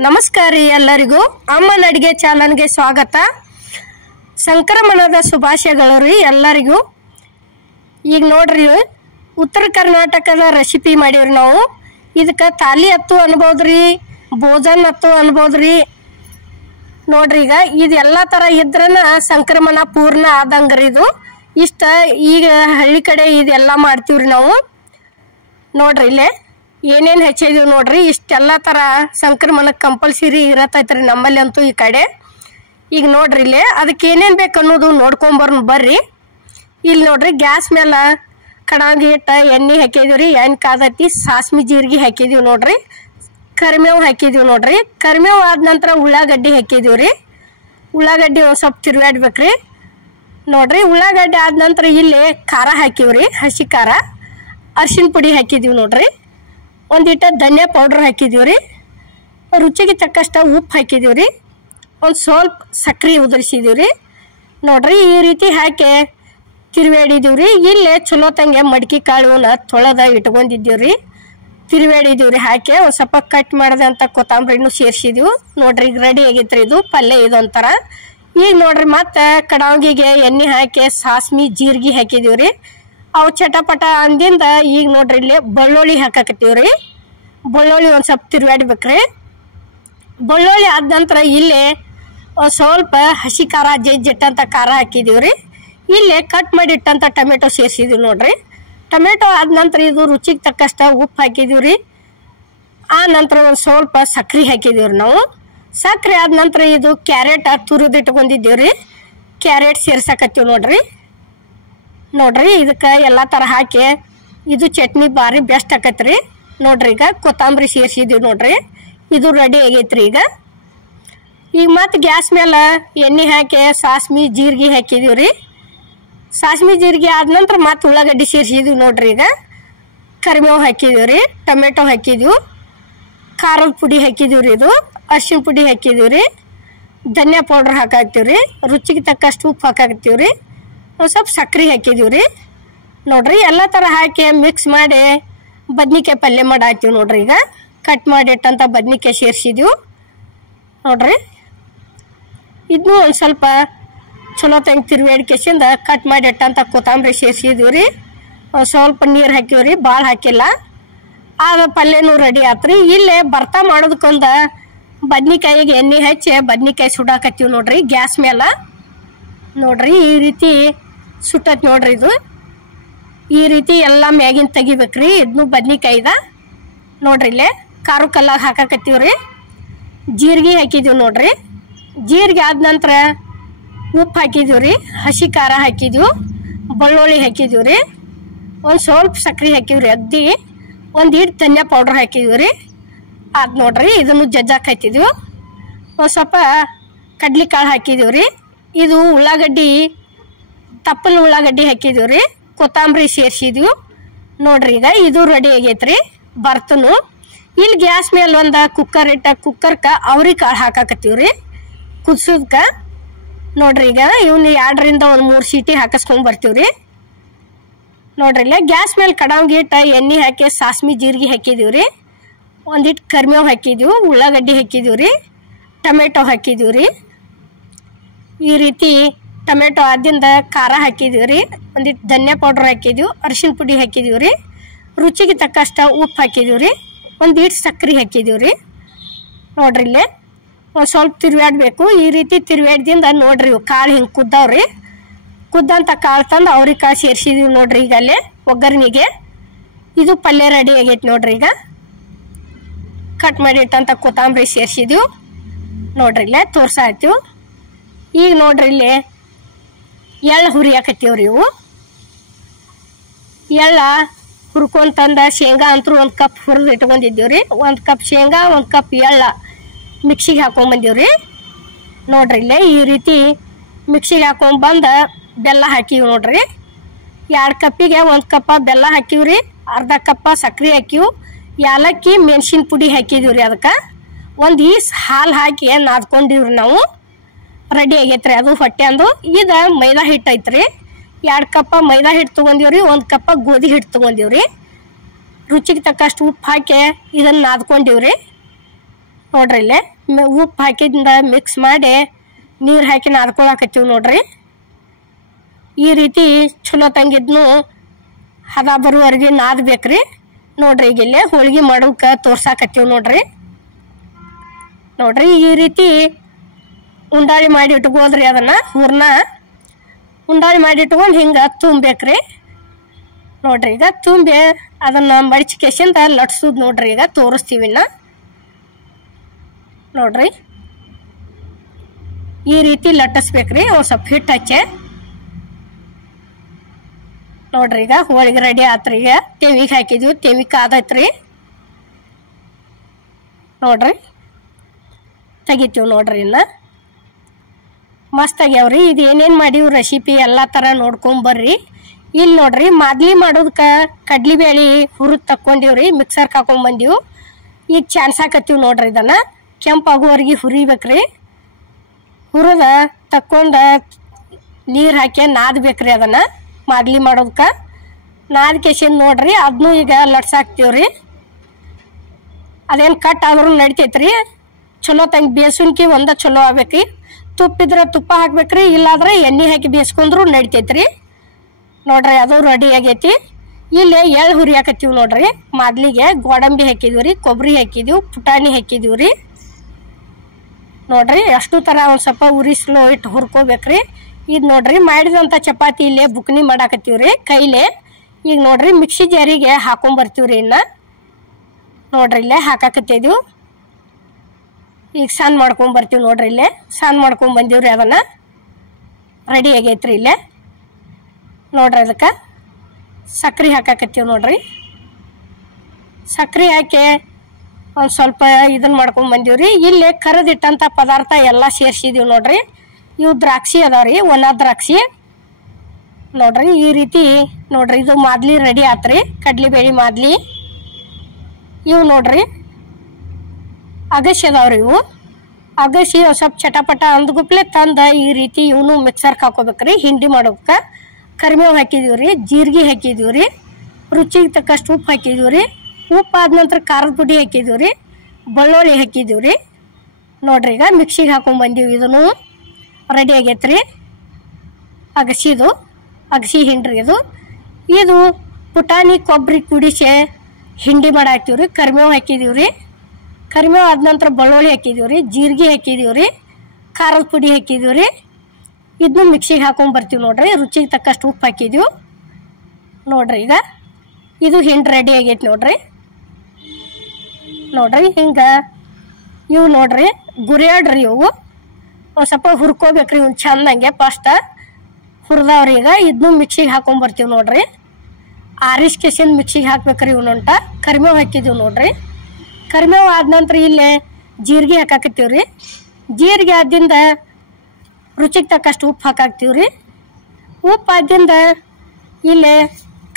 ನಮಸ್ಕಾರ ರೀ ಎಲ್ಲರಿಗೂ ಅಮ್ಮನ ಅಡಿಗೆ ಚಾನಲ್ಗೆ ಸ್ವಾಗತ. ಸಂಕ್ರಮಣದ ಶುಭಾಶಯಗಳು ರೀ ಎಲ್ಲರಿಗೂ. ಈಗ ನೋಡ್ರಿ, ಉತ್ತರ ಕರ್ನಾಟಕದ ರೆಸಿಪಿ ಮಾಡೀವ್ರಿ ನಾವು. ಇದಕ್ಕೆ ತಾಲಿ ಹತ್ತು ಅನ್ಬೋದ್ರಿ, ಭೋಜನ ಹತ್ತು ಅನ್ಬೋದ್ರಿ. ನೋಡ್ರಿ, ಈಗ ಇದೆಲ್ಲ ಥರ ಇದ್ರನ ಸಂಕ್ರಮಣ ಪೂರ್ಣ ಆದಂಗ್ರಿ. ಇದು ಇಷ್ಟ ಈಗ ಹಳ್ಳಿ ಕಡೆ ಇದೆಲ್ಲ ಮಾಡ್ತೀವ್ರಿ ನಾವು. ನೋಡ್ರಿ ಇಲ್ಲೇ ಏನೇನು ಹೆಚ್ಚಿದೀವಿ ನೋಡ್ರಿ. ಇಷ್ಟೆಲ್ಲ ಥರ ಸಂಕ್ರಮಣಕ್ಕೆ ಕಂಪಲ್ಸರಿ ಇರತ್ತೈತ್ರಿ ನಮ್ಮಲ್ಲಿ ಅಂತೂ ಈ ಕಡೆ. ಈಗ ನೋಡ್ರಿ ಇಲ್ಲೇ ಅದಕ್ಕೆ ಏನೇನು ಬೇಕು ಅನ್ನೋದು ನೋಡ್ಕೊಂಬರ್ನು ಬರ್ರಿ. ಇಲ್ಲಿ ನೋಡ್ರಿ, ಗ್ಯಾಸ್ ಮೇಲೆ ಕಡಾಗಿ ಇಟ್ಟ ಎಣ್ಣೆ ಹಾಕಿದೀವಿ ರೀ. ಎಣ್ಣೆ ಕಾದೈತಿ, ಸಾಸ್ಮಿ ಜೀರಿಗೆ ಹಾಕಿದೀವಿ ನೋಡ್ರಿ. ಕರಿಮೇವು ಹಾಕಿದೀವಿ ನೋಡ್ರಿ. ಕರಿಮೇವು ಆದ ನಂತರ ಉಳ್ಳಾಗಡ್ಡಿ ಹಾಕಿದೀವಿ ರೀ. ಉಳ್ಳಾಗಡ್ಡಿ ಒಂದು ಸ್ವಲ್ಪ ತಿರುಗಾಡ್ಬೇಕ್ರಿ. ನೋಡ್ರಿ, ಉಳ್ಳಾಗಡ್ಡಿ ಆದ ನಂತರ ಇಲ್ಲಿ ಖಾರ ಹಾಕಿವ್ರಿ, ಹಸಿ ಖಾರ. ಅರ್ಶಿನ ಪುಡಿ ಹಾಕಿದೀವಿ ನೋಡ್ರಿ. ಒಂದಿಟ್ಟ ಧನಿಯಾ ಪೌಡ್ರ್ ಹಾಕಿದೀವಿ ರೀ. ರುಚಿಗೆ ತಕ್ಕಷ್ಟ ಉಪ್ಪು ಹಾಕಿದೀವಿ ರೀ. ಒಂದು ಸ್ವಲ್ಪ ಸಕ್ಕರೆ ಉದುರಿಸಿದೀವಿ ರೀ. ನೋಡ್ರಿ, ಈ ರೀತಿ ಹಾಕಿ ತಿರುವೇಡಿದೀವಿ ರೀ. ಇಲ್ಲೇ ಚಲೋ ತಂಗೆ ಮಡಿಕೆ ಕಾಳುನ ತೊಳೆದ ಇಟ್ಕೊಂಡಿದ್ದೀವಿ ರೀ. ತಿರುವೇಡಿದೀವಿ ರೀ. ಹಾಕಿ ಒಂದು ಸ್ವಲ್ಪ ಕಟ್ ಮಾಡಿದಂಥ ಕೊತ್ತಂಬರಿನೂ ಸೇರಿಸಿದೀವಿ ನೋಡ್ರಿ. ಈಗ ರೆಡಿ ಆಗೈತ್ರಿ ಇದು ಪಲ್ಯ. ಇದೊಂಥರ ಈಗ ನೋಡ್ರಿ, ಮತ್ತೆ ಕಡಾವಿಗೆ ಎಣ್ಣೆ ಹಾಕಿ ಸಾಸ್ಮಿ ಜೀರಿಗೆ ಹಾಕಿದೀವಿ ರೀ. ಅವು ಚಟಪಟ ಅಂದಿಂದ ಈಗ ನೋಡ್ರಿ ಇಲ್ಲಿ ಬೆಳ್ಳುಳ್ಳಿ ಹಾಕಾಕತ್ತೀವ್ರಿ. ಬೆಳ್ಳುಳ್ಳಿ ಒಂದು ಸ್ವಲ್ಪ ತಿರುಗಾಡ್ಬೇಕ್ರಿ. ಬೆಳ್ಳುಳ್ಳಿ ಆದ ನಂತರ ಇಲ್ಲಿ ಸ್ವಲ್ಪ ಹಸಿ ಖಾರ ಜಜ್ಜಿಟ್ಟಂಥ ಖಾರ ಹಾಕಿದೀವಿ ರೀ. ಇಲ್ಲೇ ಕಟ್ ಮಾಡಿ ಇಟ್ಟಂಥ ಟೊಮೆಟೊ ಸೇರಿಸಿದೀವಿ ನೋಡ್ರಿ. ಟೊಮೆಟೊ ಆದ ನಂತರ ಇದು ರುಚಿಗೆ ತಕ್ಕಷ್ಟ ಉಪ್ಪು ಹಾಕಿದೀವಿ ರೀ. ಆ ನಂತರ ಒಂದು ಸ್ವಲ್ಪ ಸಕ್ಕರೆ ಹಾಕಿದೀವಿ ರೀ ನಾವು. ಸಕ್ಕರೆ ಆದ ನಂತರ ಇದು ಕ್ಯಾರೆಟ್ ತುರಿದಿಟ್ಕೊಂಡಿದ್ದೀವಿ ರೀ. ಕ್ಯಾರೆಟ್ ಸೇರ್ಸಕತ್ತೀವಿ ನೋಡ್ರಿ. ನೋಡ್ರಿ, ಇದಕ್ಕೆ ಎಲ್ಲ ಥರ ಹಾಕಿ ಇದು ಚಟ್ನಿ ಭಾರಿ ಬೆಸ್ಟ್ ಆಕತ್ರಿ ನೋಡ್ರಿ. ಈಗ ಕೊತ್ತಂಬರಿ ಸೇರಿಸಿದೀವಿ ನೋಡ್ರಿ. ಇದು ರೆಡಿ ಆಗೈತ್ರಿ. ಈಗ ಮತ್ತೆ ಗ್ಯಾಸ್ ಮೇಲೆ ಎಣ್ಣೆ ಹಾಕಿ ಸಾಸ್ಮಿ ಜೀರಿಗೆ ಹಾಕಿದೀವಿ ರೀ. ಸಾಸ್ಮಿ ಜೀರಿಗೆ ಆದ ನಂತರ ಮತ್ತೆ ಉಳ್ಳಾಗಡ್ಡಿ ಸೇರಿಸಿದೀವಿ ನೋಡ್ರಿ. ಈಗ ಕರಿಮೇವು ಹಾಕಿದೀವಿ ರೀ. ಟೊಮೆಟೊ ಹಾಕಿದೀವಿ. ಖಾರದ ಪುಡಿ ಹಾಕಿದೀವಿ ರೀ. ಇದು ಅರ್ಶಿನ ಪುಡಿ ಹಾಕಿದೀವಿ ರೀ. ಧನಿಯಾ ಪೌಡ್ರ್ ಹಾಕಾಕ್ತೀವಿ ರೀ. ರುಚಿಗೆ ತಕ್ಕಷ್ಟು ಉಪ್ಪು ಹಾಕಾಕ್ತೀವಿ ರೀ. ಒಂದು ಸ್ವಲ್ಪ ಸಕ್ಕರೆ ಹಾಕಿದೀವಿ ರೀ. ನೋಡ್ರಿ, ಎಲ್ಲ ಥರ ಹಾಕಿ ಮಿಕ್ಸ್ ಮಾಡಿ ಬದ್ನಿಕಾಯಿ ಪಲ್ಯ ಮಾಡಿ ಹಾಕ್ತೀವಿ ನೋಡ್ರಿ. ಈಗ ಕಟ್ ಮಾಡಿ ಇಟ್ಟಂಥ ಬದ್ನಿಕಾಯಿ ಸೇರಿಸಿದೀವಿ ನೋಡ್ರಿ. ಇದನ್ನು ಒಂದು ಸ್ವಲ್ಪ ಚಲೋ ತಂಗಿ ತಿರುವೇಡಿಕೆಸಿಂದ ಕಟ್ ಮಾಡಿ ಇಟ್ಟಂಥ ಕೊತ್ತಂಬರಿ ಸೇರಿಸಿದೀವಿ ರೀ. ಒಂದು ಸ್ವಲ್ಪ ನೀರು ಹಾಕಿವಿ ರೀ, ಭಾಳ ಹಾಕಿಲ್ಲ. ಆದ ಪಲ್ಯನೂ ರೆಡಿ ಆತ್ರಿ. ಇಲ್ಲೇ ಬರ್ತಾ ಮಾಡೋದಕ್ಕೊಂದು ಬದ್ನಿಕಾಯಿಗೆ ಎಣ್ಣೆ ಹಚ್ಚಿ ಬದ್ನಿಕಾಯಿ ಸುಡಾಕತ್ತೀವಿ ನೋಡ್ರಿ ಗ್ಯಾಸ್ ಮೇಲೆ. ನೋಡ್ರಿ, ಈ ರೀತಿ ಸುಟ್ಟತ್ ನೋಡ್ರಿ. ಇದು ಈ ರೀತಿ ಎಲ್ಲ ಮ್ಯಾಗಿನ ತೆಗಿಬೇಕ್ರಿ. ಇದನ್ನು ಬದ್ನಿಕಾಯ್ದ ನೋಡ್ರಿ. ಇಲ್ಲೇ ಖಾರ ಕಲ್ಲಾಗ ಹಾಕಾಕತ್ತೀವಿ ರೀ. ಜೀರಿಗೆ ಹಾಕಿದೀವಿ ನೋಡ್ರಿ. ಜೀರಿಗೆ ಆದ ನಂತರ ಉಪ್ಪು ಹಾಕಿದೀವಿ ರೀ. ಹಸಿ ಖಾರ ಹಾಕಿದೀವಿ. ಬೆಳ್ಳುಳ್ಳಿ ಹಾಕಿದೀವಿ ರೀ. ಒಂದು ಸ್ವಲ್ಪ ಸಕ್ಕರೆ ಹಾಕಿವ್ರಿ. ಅಗ್ದಿ ಒಂದು ಇಟ್ಟು ಧನಿಯಾ ಪೌಡ್ರ್ ಹಾಕಿದೀವಿ ರೀ. ಅದು ನೋಡ್ರಿ, ಇದನ್ನು ಜಜ್ಜಾಕತ್ತಿದೀವಿ. ಒಂದು ಸ್ವಲ್ಪ ಕಡ್ಲಿ ಕಾಳು ಹಾಕಿದೀವಿ ರೀ. ಇದು ಉಳ್ಳಾಗಡ್ಡಿ ತಪ್ಪಲು ಉಳ್ಳಾಗಡ್ಡಿ ಹಾಕಿದೀವಿ ರೀ. ಕೊತ್ತಂಬರಿ ಸೇರಿಸಿದ್ವಿ ನೋಡ್ರಿ. ಈಗ ಇದು ರೆಡಿ ಆಗೈತ್ರಿ ಬರ್ತನು. ಇಲ್ಲಿ ಗ್ಯಾಸ್ ಮೇಲೆ ಒಂದು ಕುಕ್ಕರ್ ಇಟ್ಟ ಕುಕ್ಕರ್ಗೆ ಅವ್ರಿ ಕಾಳು ಹಾಕಾಕತ್ತೀವಿ ರೀ ಕುದಿಸೋದಕ್ಕೆ ನೋಡ್ರಿ. ಈಗ ಇವನ್ನ 2ರಿಂದ 3 ಸೀಟಿ ಹಾಕಿಸ್ಕೊಂಡ್ ಬರ್ತೀವಿ ರೀ. ನೋಡ್ರಿ, ಇಲ್ಲ ಗ್ಯಾಸ್ ಮೇಲೆ ಕಡಾವಿಗೆ ಇಟ್ಟ ಎಣ್ಣೆ ಹಾಕಿ ಸಾಸ್ಮಿ ಜೀರಿಗೆ ಹಾಕಿದೀವಿ ರೀ. ಒಂದಿಟ್ಟು ಕರಿಮೇವು ಹಾಕಿದೀವಿ. ಉಳ್ಳಾಗಡ್ಡಿ ಹಾಕಿದೀವಿ ರೀ. ಟೊಮೆಟೊ ಹಾಕಿದೀವಿ ರೀ. ಈ ರೀತಿ ಟೊಮೆಟೊ ಆದಿಂದ ಖಾರ ಹಾಕಿದೀವಿ ರೀ. ಒಂದಿಟ್ಟು ಧನಿಯಾ ಪೌಡ್ರ್ ಹಾಕಿದೀವಿ. ಅರಿಶಿನ ಪುಡಿ ಹಾಕಿದೀವಿ ರೀ. ರುಚಿಗೆ ತಕ್ಕಷ್ಟ ಉಪ್ಪು ಹಾಕಿದೀವಿ ರೀ. ಒಂದಿಟ್ಟು ಸಕ್ಕರೆ ಹಾಕಿದೀವಿ ರೀ. ನೋಡ್ರಿ, ಇಲ್ಲೇ ಒಂದು ಸ್ವಲ್ಪ ತಿರುವಾಡಬೇಕು. ಈ ರೀತಿ ತಿರುವಾಡ್ದಿಂದ ನೋಡ್ರಿ ಕಾಳು ಹಿಂಗೆ ಕುದ್ದಾವ್ರಿ. ಕುದ್ದಂಥ ಕಾಳು ತಂದು ಅವ್ರಿಗೆ ಕಾಳು ಸೇರಿಸಿದೀವಿ ನೋಡ್ರಿ. ಈಗ ಅಲ್ಲೇ ಒಗ್ಗರಣೆಗೆ ಇದು ಪಲ್ಯ ರೆಡಿ ಆಗೈತೆ ನೋಡ್ರಿ. ಈಗ ಕಟ್ ಮಾಡಿ ಇಟ್ಟಂಥ ಕೊತ್ತಂಬರಿ ಸೇರಿಸಿದೀವಿ ನೋಡ್ರಿ. ಇಲ್ಲೇ ತೋರ್ಸಾಕ್ತೀವಿ. ಈಗ ನೋಡ್ರಿ, ಇಲ್ಲಿ ಎಳ್ಳು ಹುರಿಯಾಕತ್ತೀವ್ರಿ. ಇವು ಎಳ್ಳ ಹುರ್ಕೊಂತಂದ ಶೇಂಗಾ ಅಂತೂ 1 ಕಪ್ ಹುರಿದು ಇಟ್ಕೊಂಡಿದ್ದೀವ್ರಿ. 1 ಕಪ್ ಶೇಂಗಾ, 1 ಕಪ್ ಎಳ್ಳ ಮಿಕ್ಸಿಗೆ ಹಾಕೊಂಡ್ಬಂದೀವ್ರಿ. ನೋಡ್ರಿ, ಇಲ್ಲೇ ಈ ರೀತಿ ಮಿಕ್ಸಿಗೆ ಹಾಕೊಂಡ್ಬಂದು ಬೆಲ್ಲ ಹಾಕಿವಿ ನೋಡ್ರಿ. 2 ಕಪ್ಪಿಗೆ 1 ಕಪ್ಪ ಬೆಲ್ಲ ಹಾಕಿವ್ರಿ. ಅರ್ಧ ಕಪ್ಪ ಸಕ್ಕರೆ ಹಾಕಿವು. ಏಲಕ್ಕಿ ಮೆಣಸಿನ ಪುಡಿ ಹಾಕಿದೀವ್ರಿ. ಅದಕ್ಕೆ ಒಂದು ಈಸ್ ಹಾಲು ಹಾಕಿ ನಾದ್ಕೊಂಡಿವ್ರಿ ನಾವು. ರೆಡಿ ಆಗೈತ್ರಿ ಅದು ಹೊಟ್ಟೆ ಅಂದು. ಇದು ಮೈದಾ ಹಿಟ್ಟು ಐತ್ರಿ. 2 ಕಪ್ಪ ಮೈದಾ ಹಿಟ್ಟು ತೊಗೊಂಡಿವ್ರಿ. 1 ಕಪ್ಪ ಗೋಧಿ ಹಿಟ್ಟು ತೊಗೊಂಡಿವ್ರಿ. ರುಚಿಗೆ ತಕ್ಕಷ್ಟು ಉಪ್ಪು ಹಾಕಿ ಇದನ್ನು ನಾದ್ಕೊಂಡಿವ್ರಿ. ನೋಡ್ರಿ ಇಲ್ಲೇ ಉಪ್ಪು ಹಾಕಿದಿಂದ ಮಿಕ್ಸ್ ಮಾಡಿ ನೀರು ಹಾಕಿ ನಾದ್ಕೊಳಕತ್ತೀವಿ ನೋಡ್ರಿ. ಈ ರೀತಿ ಚಲೋ ತಂಗಿದ್ನು ಹದ ಬರುವವರೆಗೆ ನಾದ್ಬೇಕ್ರಿ. ನೋಡ್ರಿ ಈಗ ಇಲ್ಲೇ ಹೋಳಿಗೆ ಮಾಡೋಕೆ ತೋರ್ಸಾಕತ್ತೀವಿ ನೋಡ್ರಿ. ನೋಡ್ರಿ ಈ ರೀತಿ ಉಂಡಾಳಿ ಮಾಡಿ ಇಟ್ಕೋದ್ರಿ. ಅದನ್ನ ಹೂರ್ನ ಉಂಡಾಳಿ ಮಾಡಿ ಇಟ್ಕೊಂಡು ಹಿಂಗೆ ತುಂಬಬೇಕ್ರಿ. ನೋಡ್ರಿ ಈಗ ತುಂಬಿ ಅದನ್ನ ಮಡಿಚಿಕೆಸಿಂದ ಲಟ್ಸೋದು ನೋಡ್ರಿ. ಈಗ ತೋರಿಸ್ತೀವಿ ಇನ್ನ. ನೋಡ್ರಿ ಈ ರೀತಿ ಲಟ್ಟಿಸ್ಬೇಕ್ರಿ. ಒಂದು ಸ್ವಲ್ಪ ಹಿಟ್ಟು ಹಚ್ಚೆ. ನೋಡ್ರಿ ಈಗ ಹೋಳಿಗೆ ರೆಡಿ ಆತ್ರಿ. ಈಗ ತೆವಿಗೆ ಹಾಕಿದ್ವಿ, ತೆವಿ ಕಾದೈತ್ರಿ. ನೋಡ್ರಿ ತೆಗಿತೀವಿ ನೋಡ್ರಿ. ಇನ್ನ ಮಸ್ತ್ ಆಗ್ಯಾವ್ರಿ. ಇದು ಏನೇನು ಮಾಡೀವಿ ರೆಸಿಪಿ ಎಲ್ಲ ಥರ ನೋಡ್ಕೊಂಬರ್ರಿ. ಇಲ್ಲಿ ನೋಡ್ರಿ ಮಾದ್ಲಿ ಮಾಡೋದಕ್ಕೆ ಕಡ್ಲಿಬೇಳೆ ಹುರಿದು ತಕ್ಕೊಂಡಿವ್ರಿ. ಮಿಕ್ಸರ್ಗೆ ಹಾಕೊಂಡ್ಬಂದೀವಿ. ಈಗ ಚಾನ್ಸಾಕತ್ತೀವಿ ನೋಡ್ರಿ. ಇದನ್ನು ಕೆಂಪಾಗುವವರೆಗೆ ಹುರಿಬೇಕ್ರಿ. ಹುರಿದ ತಕ್ಕೊಂಡು ನೀರು ಹಾಕಿ ನಾದ್ಬೇಕ್ರಿ. ಅದನ್ನು ಮಾದ್ಲಿ ಮಾಡೋದಕ್ಕೆ ನಾದ್ಕೇಸಿಂದ ನೋಡ್ರಿ ಅದನ್ನೂ ಈಗ ಲಟ್ಸಾಕ್ತೀವ್ರಿ. ಅದೇನು ಕಟ್ ಆದ್ರೂ ನಡಿತೈತ್ರಿ. ಚಲೋ ತಂಗಿ ಬೇಸುನ್ಕಿ ಒಂದ ಚಲೋ ಆಗ್ಬೇಕ್ರಿ. ತುಪ್ಪಿದ್ರೆ ತುಪ್ಪ ಹಾಕ್ಬೇಕ್ರಿ, ಇಲ್ಲಾದ್ರೆ ಎಣ್ಣೆ ಹಾಕಿ ಬೇಯಿಸ್ಕೊಂಡ್ರು ನಡಿತೈತ್ರಿ. ನೋಡ್ರಿ ಅದು ರೆಡಿ ಆಗೈತಿ. ಇಲ್ಲಿ ಎಳ್ಳು ಹುರಿ ಹಾಕತ್ತೀವಿ ನೋಡ್ರಿ. ಮಾದ್ಲಿಗೆ ಗೋಡಂಬಿ ಹಾಕಿದೀವಿ ರೀ, ಕೊಬ್ಬರಿ ಹಾಕಿದೀವಿ, ಪುಟಾಣಿ ಹಾಕಿದೀವಿ ರೀ. ನೋಡ್ರಿ ಅಷ್ಟು ಥರ ಒಂದು ಸ್ವಲ್ಪ ಉರಿ ಸ್ಲೋ ಇಟ್ಟು ಹುರ್ಕೋಬೇಕ್ರಿ. ಇದು ನೋಡ್ರಿ ಮಾಡಿದಂಥ ಚಪಾತಿ ಇಲ್ಲೇ ಬುಕ್ನಿ ಮಾಡಾಕತ್ತೀವ್ರಿ ಕೈಲೇ. ಈಗ ನೋಡ್ರಿ ಮಿಕ್ಸಿ ಜಾರಿಗೆ ಹಾಕೊಂಬರ್ತೀವ್ರಿ. ಇನ್ನು ನೋಡ್ರಿ ಇಲ್ಲೇ ಹಾಕಾಕತ್ತಿದ್ದೀವಿ. ಈಗ ಸಣ್ಣ ಮಾಡ್ಕೊಂಬರ್ತೀವಿ ನೋಡ್ರಿ. ಇಲ್ಲೇ ಸಣ್ಣ ಮಾಡ್ಕೊಂಬಂದೀವ್ರಿ. ಅದನ್ನು ರೆಡಿ ಆಗೈತ್ರಿ. ಇಲ್ಲೇ ನೋಡ್ರಿ ಅದಕ್ಕೆ ಸಕ್ರೆ ಹಾಕಾಕತ್ತೀವಿ ನೋಡ್ರಿ. ಸಕ್ರೆ ಹಾಕಿ ಒಂದು ಸ್ವಲ್ಪ ಇದನ್ನು ಮಾಡ್ಕೊಂಬಂದೀವ್ರಿ. ಇಲ್ಲೇ ಕರೆದಿಟ್ಟಂಥ ಪದಾರ್ಥ ಎಲ್ಲ ಸೇರಿಸಿದೀವಿ ನೋಡ್ರಿ. ಇವು ದ್ರಾಕ್ಷಿ ಅದಾವ್ರಿ, ಒಣ ದ್ರಾಕ್ಷಿ. ನೋಡ್ರಿ ಈ ರೀತಿ ನೋಡ್ರಿ ಇದು ಮಾದ್ಲಿ ರೆಡಿ ಆತ್ರಿ. ಕಡ್ಲಿಬೇಳೆ ಮಾದ್ಲಿ. ಇವು ನೋಡ್ರಿ ಅಗಸಿ ಅದಾವ್ರಿ. ಇವು ಅಗಸಿ ಸ್ವಲ್ಪ ಚಟಪಟ ಅಂದ್ಗುಪ್ಲೆ ತಂದ ಈ ರೀತಿ ಇವನು ಮಿಕ್ಸರ್ಗೆ ಹಾಕೋಬೇಕ್ರಿ. ಹಿಂಡಿ ಮಾಡೋಕೆ ಕರಿಬೇವು ಹಾಕಿದೀವ್ರಿ, ಜೀರಿಗೆ ಹಾಕಿದೀವ್ರಿ, ರುಚಿಗೆ ತಕ್ಕಷ್ಟು ಉಪ್ಪು ಹಾಕಿದೀವ್ರಿ. ಉಪ್ಪು ಆದ ನಂತರ ಖಾರದ ಪುಡಿ ಹಾಕಿದೀವ್ರಿ, ಬೆಳ್ಳುಳ್ಳಿ ಹಾಕಿದೀವ್ರಿ. ನೋಡ್ರಿ ಈಗ ಮಿಕ್ಸಿಗೆ ಹಾಕೊಂಡ್ಬಂದೀವಿ. ಇದನ್ನು ರೆಡಿ ಆಗೈತ್ರಿ. ಅಗಸಿದು ಅಗಸಿ ಹಿಂಡ್ರಿ ಇದು. ಇದು ಪುಟಾಣಿ ಕೊಬ್ಬರಿ ಕುಡಿಸಿ ಹಿಂಡಿ ಮಾಡಾಕ್ತೀವ್ರಿ. ಕರಿಬೇವು ಹಾಕಿದೀವ್ರಿ. ಕರಿಬೇವು ಆದ ನಂತರ ಬೆಳ್ಳುಳ್ಳಿ ಹಾಕಿದೀವ್ರಿ, ಜೀರಿಗೆ ಹಾಕಿದೀವ್ರಿ, ಖಾರದ ಪುಡಿ ಹಾಕಿದೀವ್ರಿ. ಇದನ್ನು ಮಿಕ್ಸಿಗೆ ಹಾಕೊಂಡ್ಬರ್ತೀವಿ ನೋಡ್ರಿ. ರುಚಿಗೆ ತಕ್ಕಷ್ಟು ಉಪ್ಪು ಹಾಕಿದೀವಿ ನೋಡ್ರಿ. ಈಗ ಇದು ಹಿಂಡಿ ರೆಡಿ ಆಗೈತಿ ನೋಡ್ರಿ. ನೋಡ್ರಿ ಹಿಂಗೆ ಇವು ನೋಡ್ರಿ ಗುರಿಯಾಡ್ರಿ. ಇವು ಒಂದು ಸ್ವಲ್ಪ ಹುರ್ಕೋಬೇಕ್ರಿ. ಇವ್ನು ಚೆಂದಂಗೆ ಫಸ್ಟ್ ಹುರಿದವ್ರಿ. ಈಗ ಇದನ್ನು ಮಿಕ್ಸಿಗೆ ಹಾಕೊಂಡ್ಬರ್ತೀವಿ ನೋಡ್ರಿ. ಆರಿಸ್ಕೇಸಿಂದ ಮಿಕ್ಸಿಗೆ ಹಾಕ್ಬೇಕ್ರಿ. ಇವನೊಂಟ ಕರಿಬೇವು ಹಾಕಿದೀವಿ ನೋಡ್ರಿ. ಕರಿಬೇವು ಆದ ನಂತರ ಇಲ್ಲೇ ಜೀರಿಗೆ ಹಾಕಾಕತ್ತೀವ್ರಿ. ಜೀರಿಗೆ ಆದಿಂದ ರುಚಿಗೆ ತಕ್ಕಷ್ಟು ಉಪ್ಪು ಹಾಕಾಕ್ತೀವ್ರಿ. ಉಪ್ಪು ಆದಿಂದ ಇಲ್ಲೇ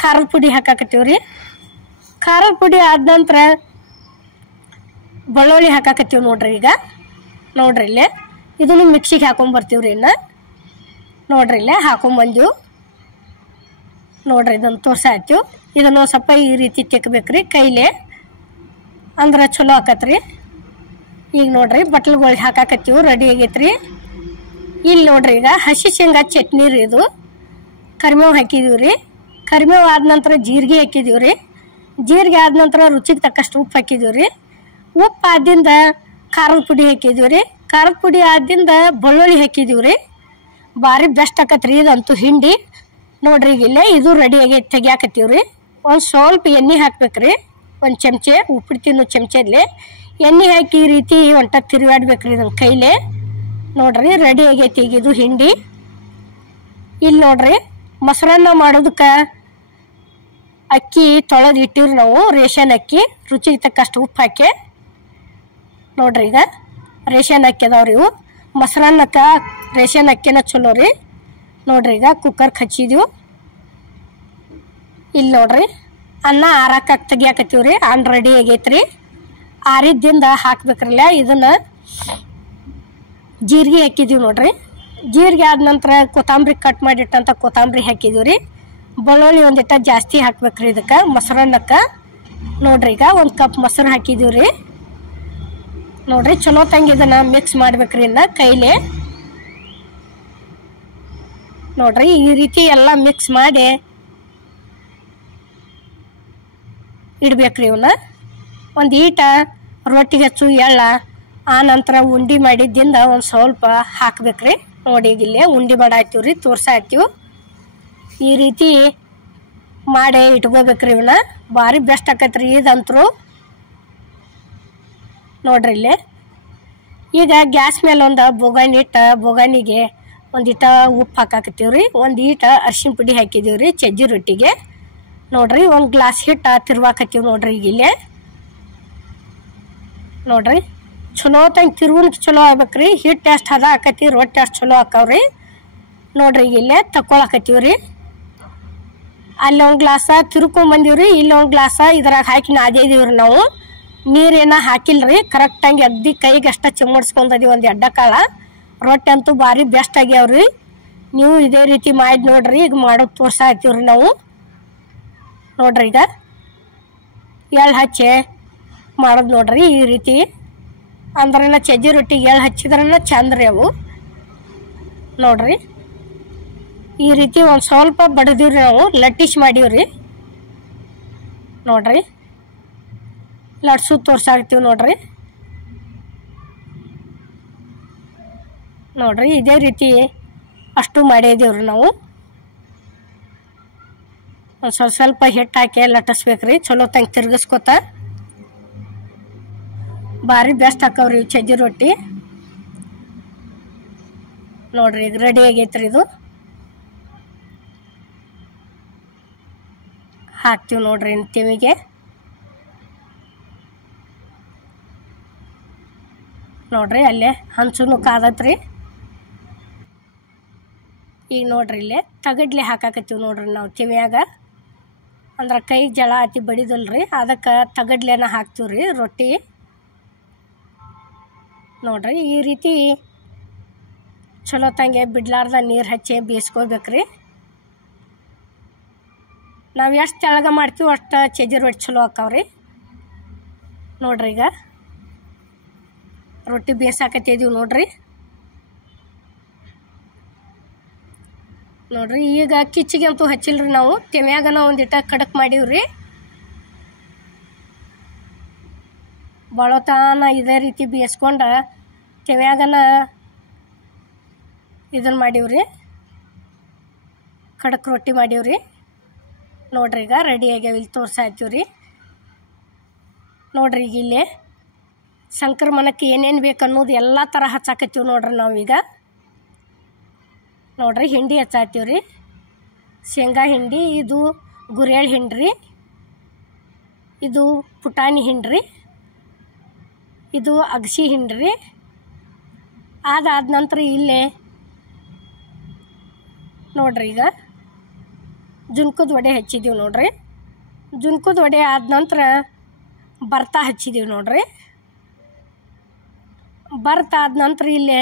ಖಾರದ ಪುಡಿ ಹಾಕಾಕತ್ತೀವ್ರಿ. ಖಾರದ ಪುಡಿ ಆದ ನಂತರ ಬೆಳ್ಳುಳ್ಳಿ ಹಾಕಾಕತ್ತೀವಿ ನೋಡ್ರಿ. ಈಗ ನೋಡ್ರಿ ಇಲ್ಲೇ ಇದನ್ನು ಮಿಕ್ಸಿಗೆ ಹಾಕೊಂಡ್ಬರ್ತೀವ್ರಿ. ಇನ್ನು ನೋಡ್ರಿ ಇಲ್ಲೇ ಹಾಕೊಂಡ್ಬಂದೀವಿ ನೋಡ್ರಿ. ಇದನ್ನು ತೋರ್ಸಾಯ್ತೀವಿ. ಇದನ್ನು ಸ್ವಲ್ಪ ಈ ರೀತಿ ತೆಕ್ಬೇಕ್ರಿ ಕೈಲೇ, ಅಂದ್ರೆ ಚಲೋ ಆಕತ್ರಿ. ಈಗ ನೋಡ್ರಿ ಬಟ್ಲುಗಳಿಗೆ ಹಾಕಾಕತ್ತೀವಿ. ರೆಡಿ ಆಗೈತ್ರಿ. ಇಲ್ಲಿ ನೋಡ್ರಿ ಈಗ ಹಸಿ ಶೇಂಗಾ ಚಟ್ನಿ ರೀ. ಇದು ಕರಿಬೇವು ಹಾಕಿದೀವ್ರಿ. ಕರಿಬೇವು ಆದ ನಂತರ ಜೀರಿಗೆ ಹಾಕಿದೀವ್ರಿ. ಜೀರಿಗೆ ಆದ ನಂತರ ರುಚಿಗೆ ತಕ್ಕಷ್ಟು ಉಪ್ಪು ಹಾಕಿದೀವ್ರಿ. ಉಪ್ಪು ಆದಿಂದ ಖಾರದ ಪುಡಿ ಹಾಕಿದೀವ್ರಿ. ಖಾರದ ಪುಡಿ ಆದಿಂದ ಬೆಳ್ಳುಳ್ಳಿ ಹಾಕಿದೀವ್ರಿ. ಭಾರಿ ಬೆಸ್ಟ್ ಆಕತ್ರಿ ಇದಂತೂ ಹಿಂಡಿ. ನೋಡ್ರಿ ಈಗ ಇಲ್ಲೇ ಇದು ರೆಡಿ ಆಗೈತಿ. ತೆಗಿಯಾಕತ್ತೀವ್ರಿ. ಒಂದು ಸ್ವಲ್ಪ ಎಣ್ಣೆ ಹಾಕ್ಬೇಕ್ರಿ. ಒಂದು ಚಮಚೆ ಉಪ್ಪಿಟ್ಟು ತಿನ್ನೋ ಚಮಚಲ್ಲಿ ಎಣ್ಣೆ ಹಾಕಿ ಈ ರೀತಿ ಒಂಟ ತಿರುವಾಡ್ಬೇಕ್ರಿ ಇದನ್ನ ಕೈಲೇ. ನೋಡ್ರಿ ರೆಡಿ ಆಗೈತಿ ಈಗ ಇದು ಹಿಂಡಿ. ಇಲ್ಲಿ ನೋಡ್ರಿ ಮೊಸರನ್ನ ಮಾಡೋದಕ್ಕೆ ಅಕ್ಕಿ ತೊಳೆದು ಇಟ್ಟಿವ್ರಿ ನಾವು, ರೇಷನ್ ಅಕ್ಕಿ. ರುಚಿಗೆ ತಕ್ಕಷ್ಟು ಉಪ್ಪು ಹಾಕಿ ನೋಡ್ರಿ. ಈಗ ರೇಷನ್ ಅಕ್ಕಿ ಅದಾವ್ರಿ ಇವು. ಮೊಸರನ್ನಕ್ಕೆ ರೇಷನ್ ಅಕ್ಕಿನ ಚಲೋ ರೀ. ನೋಡ್ರಿ ಈಗ ಕುಕ್ಕರ್ ಹಚ್ಚಿದೀವಿ. ಇಲ್ಲಿ ನೋಡ್ರಿ ಅನ್ನ ಆರಾಕ ತೆಗಿಯಾಕತ್ತೀವ್ರಿ. ಅನ್ನ ರೆಡಿ ಆಗೈತ್ರಿ. ಆರಿದ್ದಿಂದ ಹಾಕ್ಬೇಕ್ರಲ್ಲ. ಇದನ್ನ ಜೀರಿಗೆ ಹಾಕಿದೀವಿ ನೋಡ್ರಿ. ಜೀರಿಗೆ ಆದ ನಂತರ ಕೊತ್ತಂಬರಿ ಕಟ್ ಮಾಡಿಟ್ಟಂತ ಕೊತ್ತಂಬರಿ ಹಾಕಿದೀವ್ರಿ. ಬೆಳ್ಳುಳ್ಳಿ ಒಂದಿಟ್ಟ ಜಾಸ್ತಿ ಹಾಕ್ಬೇಕ್ರಿ ಇದಕ್ಕೆ ಮೊಸರನ್ನಕ್ಕೆ. ನೋಡ್ರಿ ಈಗ ಒಂದು ಕಪ್ ಮೊಸರು ಹಾಕಿದೀವ್ರಿ. ನೋಡ್ರಿ ಚಲೋ ತಂಗಿ ಇದನ್ನ ಮಿಕ್ಸ್ ಮಾಡ್ಬೇಕ್ರಿ ಇನ್ನ ಕೈಲಿ ನೋಡ್ರಿ ಈ ರೀತಿ ಎಲ್ಲ ಮಿಕ್ಸ್ ಮಾಡಿ ಇಡ್ಬೇಕ್ರಿ ಇವನ್ನ ಒಂದು ಈಟ ರೊಟ್ಟಿಗೆ ಹಚ್ಚು ಎಳ್ಳ ಆ ನಂತರ ಉಂಡಿ ಮಾಡಿದ್ದಿಂದ ಒಂದು ಸ್ವಲ್ಪ ಹಾಕ್ಬೇಕ್ರಿ ನೋಡಿ ಇಲ್ಲಿ ಉಂಡಿ ಮಾಡಾಕ್ತೀವ್ರಿ ತೋರ್ಸಾಕ್ತೀವಿ ಈ ರೀತಿ ಮಾಡಿ ಇಟ್ಕೋಬೇಕ್ರಿ ಇವನ್ನ ಭಾರಿ ಬೆಸ್ಟ್ ಆಕೈತ್ರಿ ಇದಂತರೂ ನೋಡ್ರಿ ಇಲ್ಲಿ ಈಗ ಗ್ಯಾಸ್ ಮೇಲೆ ಒಂದು ಬೋಗಾಣಿ ಇಟ್ಟ ಬೋಗಾಣಿಗೆ ಒಂದಿಟ ಉಪ್ಪು ಹಾಕಾಕತ್ತೀವ್ರಿ ಒಂದು ಈಟ ಅರಿಶಿನ ಪುಡಿ ಹಾಕಿದೀವ್ರಿ ಸಜ್ಜಿ ರೊಟ್ಟಿಗೆ ನೋಡ್ರಿ ಒಂದು ಗ್ಲಾಸ್ ಹಿಟ್ಟು ತಿರ್ವಾಕತ್ತೀವಿ ನೋಡ್ರಿ ಈಗ ಇಲ್ಲೇ ನೋಡ್ರಿ ಚಲೋ ತಂಗ ತಿರುವನ್ಕೆ ಚಲೋ ಆಗ್ಬೇಕ್ರಿ ಹಿಟ್ಟು ಎಷ್ಟು ಹದ ಆಕತಿ ರೊಟ್ಟಿ ಅಷ್ಟು ಚಲೋ ಹಾಕವ್ರಿ ನೋಡ್ರಿ ಈಗ ಇಲ್ಲೇ ತಕ್ಕೊಳಕತ್ತೀವ್ರಿ ಅಲ್ಲಿ ಒಂದು ಗ್ಲಾಸ ತಿರ್ಕೊಂಬಂದಿವ್ರಿ ಇಲ್ಲಿ ಒಂದು ಗ್ಲಾಸ ಇದ್ರಾಗ ಹಾಕಿ ನಾದಿದೀವ್ರಿ ನಾವು ನೀರೇನ ಹಾಕಿಲ್ರಿ ಕರೆಕ್ಟಾಗಿ ಅಗ್ದಿ ಕೈಗೆ ಅಷ್ಟ ಚಿಮ್ಮಡ್ಸ್ಕೊಂಡದೀವಿ ಒಂದು ಎಡ್ಡ ಕಾಳ ರೊಟ್ಟಿ ಅಂತೂ ಭಾರಿ ಬೆಸ್ಟ್ ಆಗ್ಯಾವ್ರಿ ನೀವು ಇದೇ ರೀತಿ ಮಾಡಿ ನೋಡ್ರಿ ಈಗ ಮಾಡೋದು ತೋರ್ಸಾಕ್ತೀವ್ರಿ ನಾವು ನೋಡ್ರಿ ಈಗ ಎಳ್ಳು ಹಚ್ಚಿ ಮಾಡೋದು ನೋಡ್ರಿ ಈ ರೀತಿ ಅಂದ್ರನ ಸಜ್ಜಿ ರೊಟ್ಟಿಗೆ ಎಳ್ಳು ಹಚ್ಚಿದ್ರನ ಚಂದ್ರಿ ಅವು ನೋಡ್ರಿ ಈ ರೀತಿ ಒಂದು ಸ್ವಲ್ಪ ಬಡದಿವ್ರಿ ನಾವು ಲಟ್ಟಿಸ್ ಮಾಡೀವ್ರಿ ನೋಡ್ರಿ ಲಟ್ಸು ತೋರ್ಸಾಕ್ತೀವಿ ನೋಡ್ರಿ ನೋಡ್ರಿ ಇದೇ ರೀತಿ ಅಷ್ಟು ಮಾಡಿದೀವ್ರಿ ನಾವು ಒಂದು ಸ್ವಲ್ಪ ಹಿಟ್ಟು ಹಾಕಿ ಲಟ್ಟಿಸ್ಬೇಕ್ರಿ ಚಲೋ ತಂಗ ತಿರ್ಗಿಸ್ಕೊತ ಭಾರಿ ಬೆಸ್ಟ್ ಹಾಕವ್ರಿ ಸಜ್ಜಿ ರೊಟ್ಟಿ ನೋಡ್ರಿ ಈಗ ರೆಡಿ ಆಗೈತ್ರಿ ಇದು ಹಾಕ್ತೀವಿ ನೋಡ್ರಿ ತಿವಿಗೆ ನೋಡ್ರಿ ಅಲ್ಲೇ ಹಂಚುನು ಕಾದತ್ರಿ ಈಗ ನೋಡ್ರಿ ಇಲ್ಲೇ ತಗಡ್ಲಿ ಹಾಕಾಕತ್ತೀವಿ ನೋಡ್ರಿ ನಾವು ತಿವಿಯಾಗ ಅಂದ್ರೆ ಕೈ ಜಳ ಹತ್ತಿ ಬಡಿದಲ್ರಿ ಅದಕ್ಕೆ ತಗಡ್ಲೇನ ಹಾಕ್ತೀವ್ರಿ ರೊಟ್ಟಿ ನೋಡ್ರಿ ಈ ರೀತಿ ಚಲೋ ತಂಗೆ ಬಿಡ್ಲಾರ್ದ ನೀರು ಹಚ್ಚಿ ಬೇಯಿಸ್ಕೋಬೇಕ್ರಿ ನಾವು ಎಷ್ಟು ತೆಳಗ ಮಾಡ್ತೀವಿ ಅಷ್ಟು ಸಜ್ಜಿ ರೊಟ್ಟಿ ಚಲೋ ಹಾಕಾವ್ರಿ ನೋಡ್ರಿ ಈಗ ರೊಟ್ಟಿ ಬೇಯಿಸಾಕತ್ತಿದೀವಿ ನೋಡ್ರಿ ನೋಡ್ರಿ ಈಗ ಕಿಚ್ಚಿಗೆ ಅಂತೂ ಹಚ್ಚಿಲ್ರಿ ನಾವು ತೆಮ್ಯಾಗನ ಒಂದಿಟ ಕಡಕ್ ಮಾಡೀವ್ರಿ ಬಳತಾನ ಇದೇ ರೀತಿ ಬೇಯಿಸ್ಕೊಂಡ ತೆಮ್ಯಾಗನ ಇದನ್ನ ಮಾಡೀವ್ರಿ ಕಡಕ್ ರೊಟ್ಟಿ ಮಾಡೀವ್ರಿ ನೋಡ್ರಿ ಈಗ ರೆಡಿ ಆಗ್ಯಾವ ಇಲ್ಲಿ ತೋರ್ಸಾಯ್ತೀವ್ರಿ ನೋಡ್ರಿ ಈಗ ಇಲ್ಲಿ ಸಂಕ್ರಮಣಕ್ಕೆ ಏನೇನು ಬೇಕು ಅನ್ನೋದು ಎಲ್ಲ ಥರ ಹಚ್ಚಾಕತ್ತೀವಿ ನೋಡ್ರಿ ನಾವೀಗ ನೋಡ್ರಿ ಹಿಂಡಿ ಹಚ್ಚಾಕತ್ತೀವ್ರಿ ಶೇಂಗಾ ಹಿಂಡಿ ಇದು ಗುರೇಳ್ ಹಿಂಡ್ರಿ ಇದು ಪುಟಾಣಿ ಹಿಂಡ್ರಿ ಇದು ಅಗಸಿ ಹಿಂಡ್ರಿ ಅದಾದ ನಂತರ ಇಲ್ಲೇ ನೋಡ್ರಿ ಈಗ ಜುನ್ಕದ ವಡೆ ಹಚ್ಚಿದೀವಿ ನೋಡ್ರಿ ಜುನ್ಕದ ವಡೆ ಆದ ನಂತರ ಬರ್ತಾ ಹಚ್ಚಿದೀವಿ ನೋಡ್ರಿ ಬರ್ತಾ ಆದ ನಂತರ ಇಲ್ಲೇ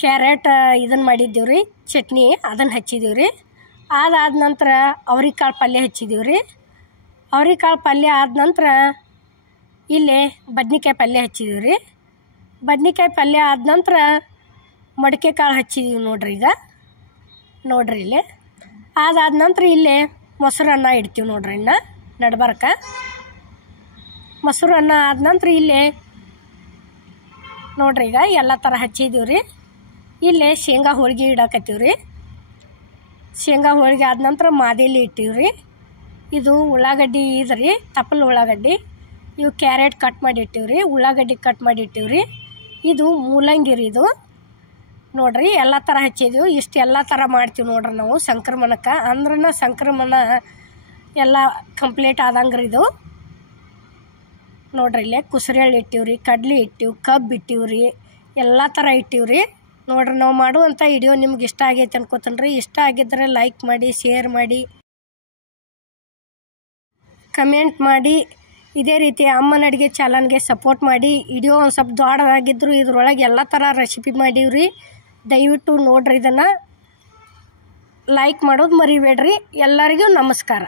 ಕ್ಯಾರೆಟ್ ಇದನ್ನು ಮಾಡಿದ್ದೀವ್ರಿ ಚಟ್ನಿ ಅದನ್ನು ಹಚ್ಚಿದೀವ್ರಿ ಅದಾದ ನಂತರ ಅವ್ರಿಕಾಳು ಪಲ್ಯ ಹಚ್ಚಿದೀವ್ರಿ ಅವ್ರಿಕಾಳು ಪಲ್ಯ ಆದ ನಂತರ ಇಲ್ಲೇ ಬದ್ನಿಕಾಯಿ ಪಲ್ಯ ಹಚ್ಚಿದೀವ್ರಿ ಬದ್ನಿಕಾಯಿ ಪಲ್ಯ ಆದ ನಂತರ ಮಡಿಕೆ ಕಾಳು ಹಚ್ಚಿದೀವಿ ನೋಡ್ರಿ ಈಗ ನೋಡ್ರಿ ಇಲ್ಲೇ ಅದಾದ ನಂತರ ಇಲ್ಲೇ ಮೊಸರನ್ನ ಇಡ್ತೀವಿ ನೋಡ್ರಿ ಇನ್ನು ನಡ್ಬರ್ಕ ಮೊಸರನ್ನ ಆದ ನಂತರ ಇಲ್ಲೇ ನೋಡ್ರಿ ಈಗ ಎಲ್ಲ ಥರ ಹಚ್ಚಿದೀವ್ರಿ ಇಲ್ಲೇ ಶೇಂಗಾ ಹೋಳಿಗೆ ಇಡಾಕತ್ತೀವ್ರಿ ಶೇಂಗಾ ಹೋಳಿಗೆ ಆದ ನಂತರ ಮಾದೇಲಿ ಇಟ್ಟೀವ್ರಿ ಇದು ಉಳ್ಳಾಗಡ್ಡಿ ಇದ್ರಿ ತಪ್ಪಲು ಉಳ್ಳಾಗಡ್ಡಿ ಇವು ಕ್ಯಾರೆಟ್ ಕಟ್ ಮಾಡಿ ಇಟ್ಟಿವ್ರಿ ಉಳ್ಳಾಗಡ್ಡಿ ಕಟ್ ಮಾಡಿ ಇಟ್ಟಿವ್ರಿ ಇದು ಮೂಲಂಗಿ ರೀ ಇದು ನೋಡ್ರಿ ಎಲ್ಲ ಥರ ಹಚ್ಚಿದೀವಿ ಇಷ್ಟು ಎಲ್ಲ ಥರ ಮಾಡ್ತೀವಿ ನೋಡ್ರಿ ನಾವು ಸಂಕ್ರಮಣಕ್ಕೆ ಅಂದ್ರನ ಸಂಕ್ರಮಣ ಎಲ್ಲ ಕಂಪ್ಲೀಟ್ ಆದಂಗ್ರಿ ಇದು ನೋಡ್ರಿ ಇಲ್ಲೇ ಕುಸ್ರೆಳ್ಳು ಇಟ್ಟಿವ್ರಿ ಕಡ್ಲಿ ಇಟ್ಟಿವಿ ಕಬ್ಬು ಇಟ್ಟಿವ್ರಿ ಎಲ್ಲ ಥರ ಇಟ್ಟಿವ್ರಿ ನೋಡ್ರಿ ನಾವು ಮಾಡುವಂಥ ವಿಡಿಯೋ ನಿಮ್ಗೆ ಇಷ್ಟ ಆಗೈತೆ ಅನ್ಕೋತನ್ರಿ ಇಷ್ಟ ಆಗಿದ್ರೆ ಲೈಕ್ ಮಾಡಿ ಶೇರ್ ಮಾಡಿ ಕಮೆಂಟ್ ಮಾಡಿ ಇದೇ ರೀತಿ ಅಮ್ಮನ ಅಡುಗೆ ಚಾನಲ್ಗೆ ಸಪೋರ್ಟ್ ಮಾಡಿ ವಿಡಿಯೋ ಒಂದು ಸ್ವಲ್ಪ ದೊಡ್ಡದಾಗಿದ್ರು ಇದ್ರೊಳಗೆ ಎಲ್ಲ ಥರ ರೆಸಿಪಿ ಮಾಡೀವ್ರಿ ದಯವಿಟ್ಟು ನೋಡ್ರಿ ಇದನ್ನು ಲೈಕ್ ಮಾಡೋದು ಮರಿಬೇಡ್ರಿ ಎಲ್ಲರಿಗೂ ನಮಸ್ಕಾರ